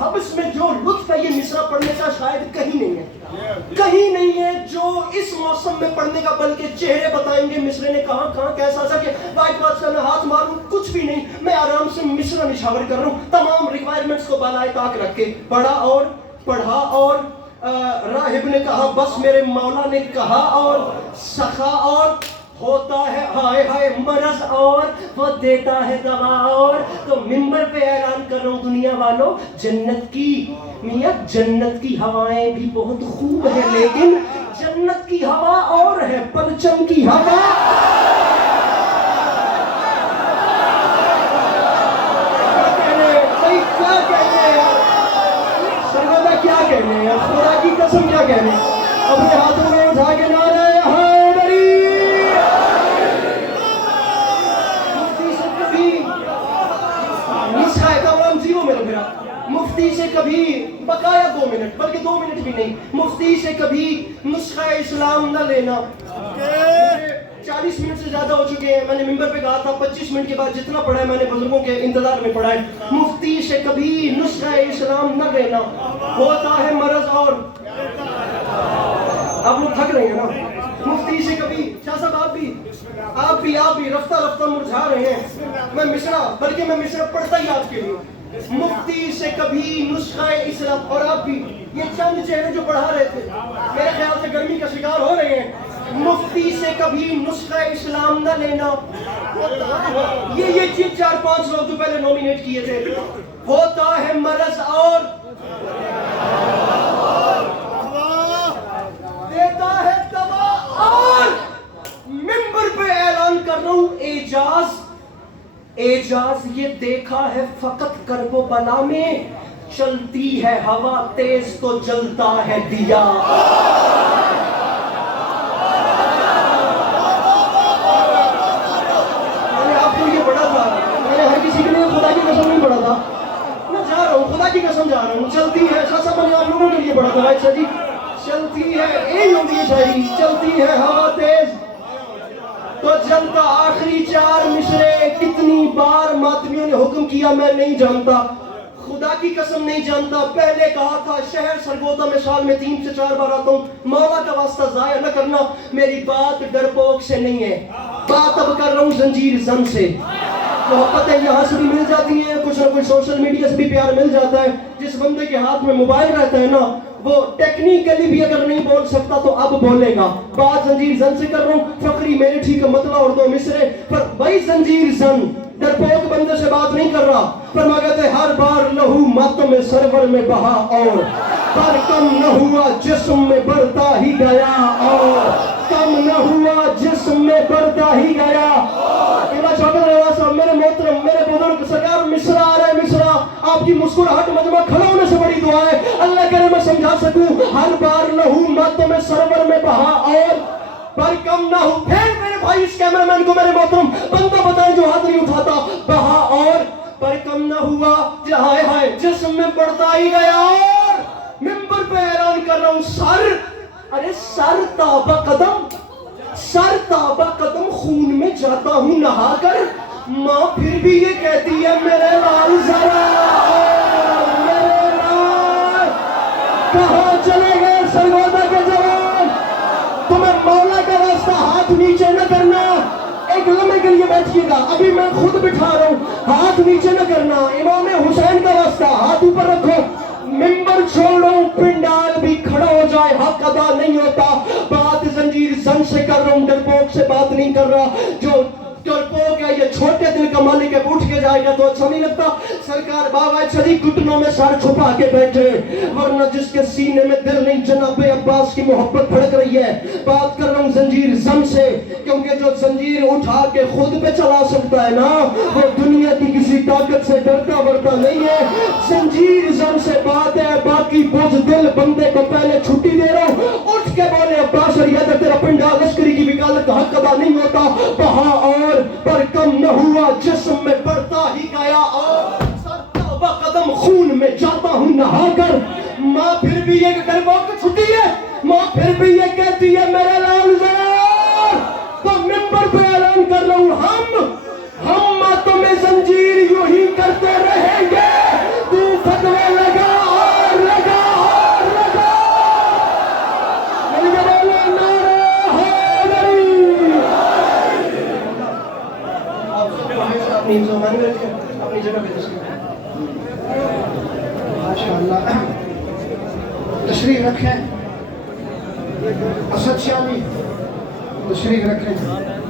حبس میں جو لطف ہے یہ مصرع پڑھنے کا شاید کہیں نہیں ہے جو اس موسم میں پڑھنے کا. بلکہ چہرے بتائیں گے مصرے نے کہاں کیسا سا کہ واحد بادشاہ نے ہاتھ ماروں کچھ بھی نہیں. میں آرام سے مصرع نشاور کر رہا ہوں تمام ریکوائرمنٹس کو بالائے طاق رکھ کے. پڑھا اور راہب نے کہا بس میرے مولا نے کہا اور سخا اور ہوتا ہے ہائے مرض اور وہ دیتا ہے دوا اور. تو ممبر پہ اعلان کر رہا ہوں دنیا والوں جنت کی ہوائیں بھی بہت خوب ہے لیکن جنت کی ہوا اور ہے پرچم کی ہوا. کیا کہنے ہیں سرگردہ کیا کہنے ہیں خدا کی قسم کیا کہنے ہیں. اپنے ہاتھوں میں اٹھا کے نعرہ مفتی سے کبھی بقایا 2 منٹ بلکہ 2 منٹ بھی نہیں. مفتی سے کبھی نسخہ اسلام نہ لینا. 40 منٹ سے زیادہ ہو چکے ہیں. میں نے ممبر پہ کہا تھا 25 منٹ کے بعد جتنا پڑھا ہے میں نے بزرگوں کے انتظار میں پڑھا ہے. مفتی سے کبھی نسخہ اسلام نہ لینا. ہوتا ہے مرض اور آپ لوگ تھک رہے ہیں نا. مفتی سے کبھی شاہ صاحب آپ بھی رفتہ مرجھا رہے ہیں. میں مصرع پڑھتا ہی آپ کے لیے. مفتی سے کبھی نسخہ اسلام. اور آپ بھی یہ چند چہرے جو پڑھا رہے تھے میرے خیال سے گرمی کا شکار ہو رہے ہیں. مفتی سے کبھی نسخہ اسلام نہ لینا. یہ 4-5 لوگ جو پہلے نومینیٹ کیے تھے. ہوتا ہے مرض اور دیتا ہے دوا اور. ممبر پہ اعلان کر رہا ہوں اعجاز یہ دیکھا ہے فقط کرب و بلا میں. چلتی ہے ہوا تیز تو جلتا ہے دیا. میں نے آپ کو یہ پڑھا تھا. میں نے ہر کسی کے لیے خدا کی قسم نہیں پڑھا تھا. میں جا رہا ہوں خدا کی قسم جا رہا ہوں. چلتی ہے سب میں نے آپ لوگوں کے لیے پڑھا تھا. اچھا جی چلتی ہے یہی ہوتی ہے شاعری. چلتی ہے ہوا تیز تو غزل کا آخری 4 مصرے کتنی بار ماتمیوں نے حکم کیا میں نہیں جانتا، خدا کی قسم نہیں جانتا. پہلے کہا تھا شہر سرگودا میں سال میں 3 سے 4 بار آتا ہوں، مولا کا واسطہ ضائع نہ کرنا. میری بات ڈرپوک سے نہیں ہے، بات اب کر رہا ہوں زنجیر زن سے. محبتیں یہاں سے بھی مل جاتی ہیں، کچھ نہ کچھ سوشل میڈیا سے بھی پیار مل جاتا ہے. جس بندے کے ہاتھ میں موبائل رہتا ہے نا، وہ ٹیکنیکلی بھی اگر نہیں بول سکتا تو اب بولے گا. بات زنجیر زن سے کر رہا ہوں. فقری میرے ٹھیک ہے مطلع اور 2 مصرے پر بھائی زنجیر زن ڈرپوک بندے سے بات نہیں کر رہا. فرما کہتے ہر بار لہو ماتم میں سرور میں بہا اور پر کم نہ ہوا جسم میں بڑھتا ہی گیا، اور کم نہ ہوا جسم میں بڑھتا ہی گیا. میرے محترم میرے بزرگ سرکار مصرع آ رہا ہے. مصرع آپ کی مسکراہٹ مجمع کھڑا ہونے سے بڑی دعا ہے. اللہ کرے میں سمجھا سکوں. ہر بار لہو ماتم میں سرور میں بہا اور پر کم نہ ہو. پھر میرے بھائی اس کیمرہ مین کو میرے محترم بندہ بتائیں جو ہاتھ نہیں اٹھاتا. بہا اور پر کم نہ ہوا ہائے ہائے جسم میں بڑھتا ہی گیا. اور منبر پہ اعلان کر رہا ہوں سر، ارے سر تابہ قدم، سر تابہ قدم خون میں جاتا ہوں نہا کر. ماں پھر بھی یہ کہتی ہے میرے لال ذرا، میرے لال کہاں چلے گئے سرگودا کے جوان. تمہیں مولا کا واسطہ ہاتھ نیچے نہ کرنا. ایک لمحے کے لیے بیٹھیے گا، ابھی میں خود بٹھا رہا ہوں. ہاتھ نیچے نہ کرنا. امام حسین کا واسطہ ہاتھ اوپر رکھو. ممبر چھوڑو پنڈال بھی کھڑا ہو جائے حق ادا نہیں ہوتا. بات زنجیر زن سے کر رہا ہوں، ڈرپوک سے بات نہیں کر رہا. جو ڈرپوک ہے یہ چھوٹے دل کا مالک ہے، اٹھ کے جائے گا تو اچھا نہیں لگتا. سرکار بابا چلی گھٹنوں میں سر چھپا کے بیٹھے، ورنہ جس کے سینے میں دل نہیں جناب عباس کی محبت بھڑک رہی ہے. بات کر رہا ہوں زنجیر زن سے، کیونکہ جو زنجیر اٹھا کے خود پہ چلا سکتا ہے نا، وہ دنیا کی کسی طاقت سے ڈرتا ورتا نہیں ہے. زنجیر زن سے بات ہے. باقی بوجھ دل بندے کو پہلے چھٹی دے رہا ہوں. اٹھ کے بولے عباس اور یہ تیرا پنڈا لشکری کی وکالت کا حق ادا نہیں ہوتا. بہا اور پر کم نہ ہوا جسم میں بڑھتا ہی گیا، اور سر تابہ قدم خون میں جاتا ہوں نہا کر. ماں پھر بھی یہ ڈرپوک کو چھٹی ہے، ماں پھر بھی یہ کہتی ہے میرے لال ذرا. تو منبر پہ اعلان کر رہا ہوں ہم ماتوں میں زنجیر یوں ہی کرتے رہیں گے. تو فتوے لگا اور لگا اور لگا. اپنی جگہ پہ ماشاءاللہ تشریف رکھیں. اسد شاہ بھی تشریف رکھیں.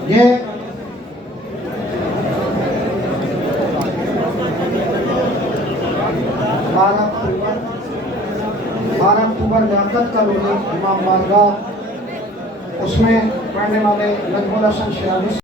یہ 12 اکتوبر لیاقت کا روز امام بارگاہ، اس میں پڑھنے والے نجم الحسن شیرازی